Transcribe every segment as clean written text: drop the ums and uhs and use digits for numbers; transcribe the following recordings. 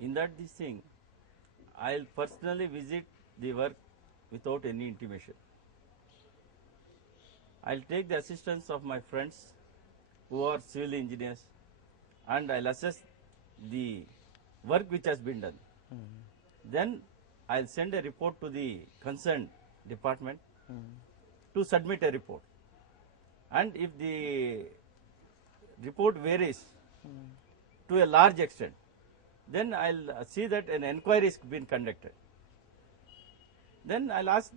In that this thing, I'll personally visit the work without any intimation. I'll take the assistance of my friends who are civil engineers, and I'll assess the work which has been done. Then I'll send a report to the concerned department to submit a report. And if the report varies to a large extent, then I'll see that an inquiry is being conducted. Then I'll ask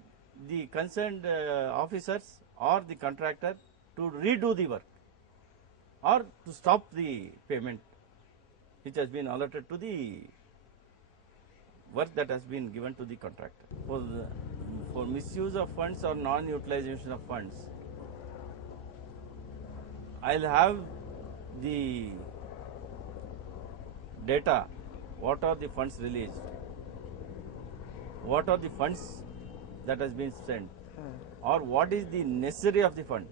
the concerned officers or the contractor to redo the work or to stop the payment which has been allotted to the work that has been given to the contractor. For misuse of funds or non-utilization of funds, I'll have the data, what are the funds released, what are the funds that has been spent, or what is the necessary of the fund,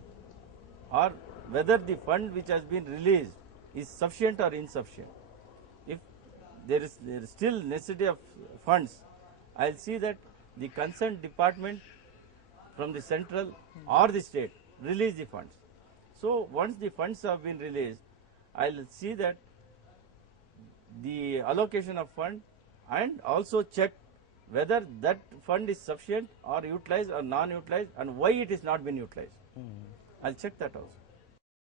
or whether the fund which has been released is sufficient or insufficient. If there is still necessity of funds, I will see that the concerned department from the central or the state release the funds. So once the funds have been released, I will see that the allocation of fund and also check whether that fund is sufficient or utilized or non-utilized and why it is not been utilized. I'll check that also.